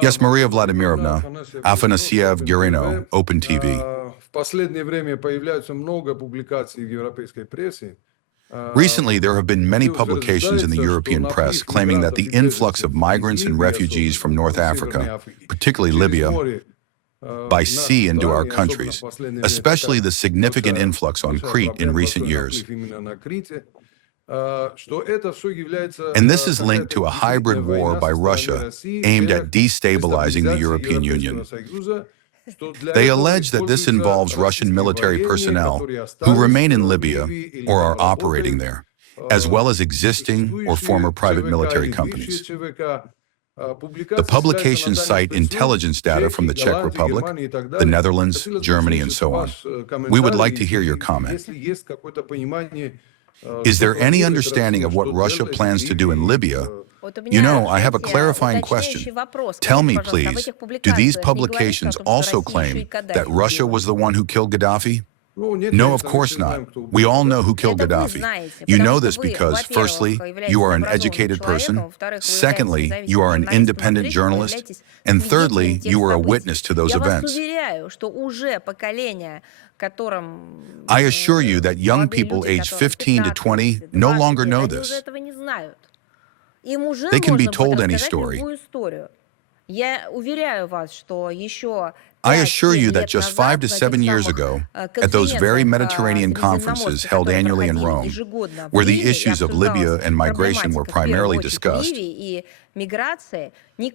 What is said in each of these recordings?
Yes, Maria Vladimirovna, Afanasyev Gurino, Open TV. В последнее время появляются много публикаций в европейской прессе. Recently, there have been many publications in the European press claiming that the influx of migrants and refugees from North Africa, particularly Libya, by sea into our countries, especially the significant influx on Crete in recent years. And this is linked to a hybrid war by Russia aimed at destabilizing the European Union. They allege that this involves Russian military personnel who remain in Libya or are operating there, as well as existing or former private military companies. The publications cite intelligence data from the Czech Republic, the Netherlands, Germany, and so on. We would like to hear your comment. Is there any understanding of what Russia plans to do in Libya? You know, I have a clarifying question. Tell me, please, do these publications also claim that Russia was the one who killed Gaddafi? No, of course not. We all know who killed Gaddafi. You know this because, firstly, you are an educated person. Secondly, you are an independent journalist. And thirdly, you were a witness to those events. I assure you that young people aged 15 to 20 no longer know this. They can be told any story. I assure you that just 5 to 7 years ago, at those very Mediterranean conferences held annually in Rome, where the issues of Libya and migration were primarily discussed,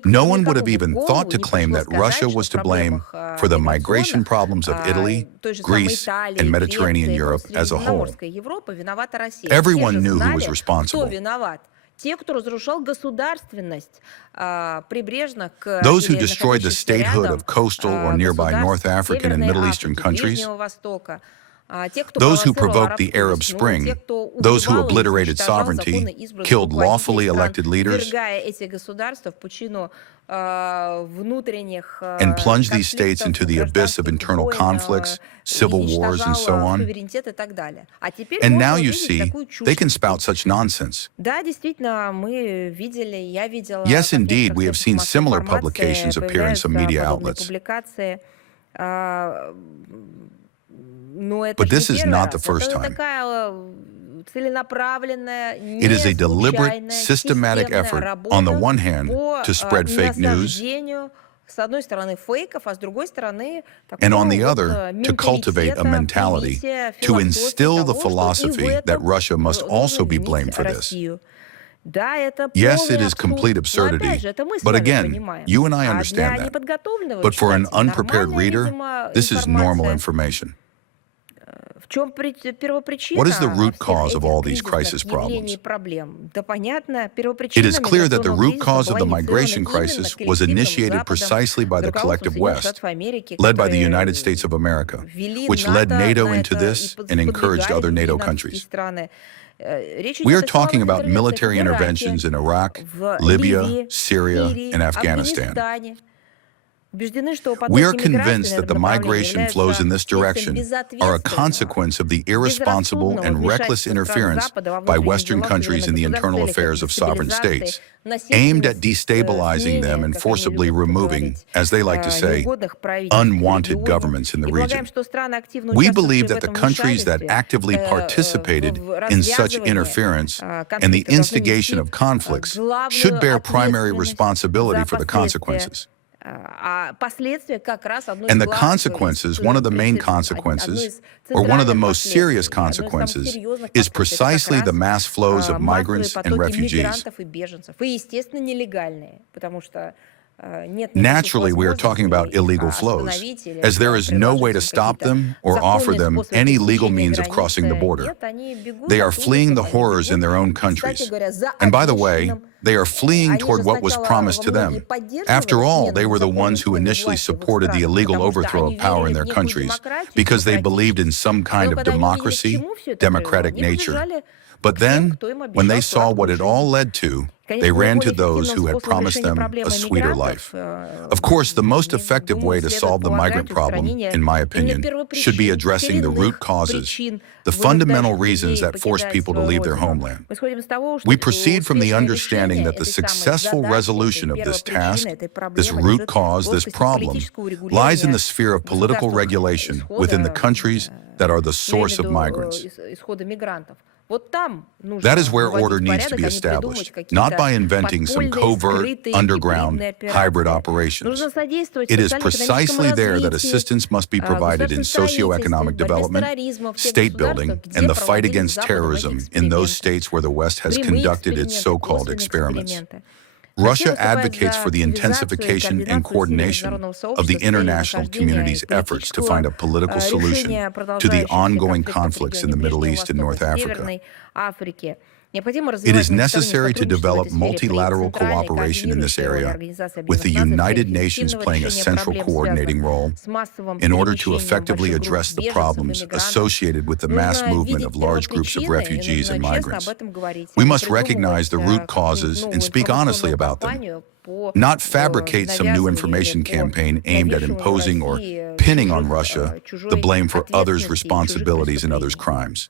no one would have even thought to claim that Russia was to blame for the migration problems of Italy, Greece, and Mediterranean Europe as a whole. Everyone knew who was responsible. Those who destroyed the statehood of coastal or nearby North African and Middle Eastern countries, those who provoked the Arab Spring, those who obliterated sovereignty, killed lawfully elected leaders, and plunged these states into the abyss of internal conflicts, civil wars, and so on. And now you see, they can spout such nonsense. Yes, indeed, we have seen similar publications appear in some media outlets. But this is not the first time. It is a deliberate, systematic effort, on the one hand, to spread fake news, and on the other, to cultivate a mentality, to instill the philosophy that Russia must also be blamed for this. Yes, it is complete absurdity, but again, you and I understand that. But for an unprepared reader, this is normal information. What is the root cause of all these crisis problems? It is clear that the root cause of the migration crisis was initiated precisely by the collective West, led by the United States of America, which led NATO into this and encouraged other NATO countries. We are talking about military interventions in Iraq, Libya, Syria, and Afghanistan. We are convinced that the migration flows in this direction are a consequence of the irresponsible and reckless interference by Western countries in the internal affairs of sovereign states, aimed at destabilizing them and forcibly removing, as they like to say, unwanted governments in the region. We believe that the countries that actively participated in such interference and the instigation of conflicts should bear primary responsibility for the consequences. And the consequences, one of the main consequences, or one of the most serious consequences, is precisely the mass flows of migrants and refugees. Naturally, we are talking about illegal flows, as there is no way to stop them or offer them any legal means of crossing the border. They are fleeing the horrors in their own countries. And by the way, they are fleeing toward what was promised to them. After all, they were the ones who initially supported the illegal overthrow of power in their countries because they believed in some kind of democracy, democratic nature. But then, when they saw what it all led to, They ran to those who had promised them a sweeter life. Of course, the most effective way to solve the migrant problem, in my opinion, should be addressing the root causes, the fundamental reasons that force people to leave their homeland. We proceed from the understanding that the successful resolution of this task, this root cause, this problem, lies in the sphere of political regulation within the countries that are the source of migrants. That is where order needs to be established, not by inventing some covert, underground, hybrid operations. It is precisely there that assistance must be provided in socioeconomic development, state building, and the fight against terrorism in those states where the West has conducted its so-called experiments. Russia advocates for the intensification and coordination of the international community's efforts to find a political solution to the ongoing conflicts in the Middle East and North Africa. It is necessary to develop multilateral cooperation in this area, with the United Nations playing a central coordinating role in order to effectively address the problems associated with the mass movement of large groups of refugees and migrants. We must recognize the root causes and speak honestly about them, not fabricate some new information campaign aimed at imposing or pinning on Russia the blame for others' responsibilities and others' crimes.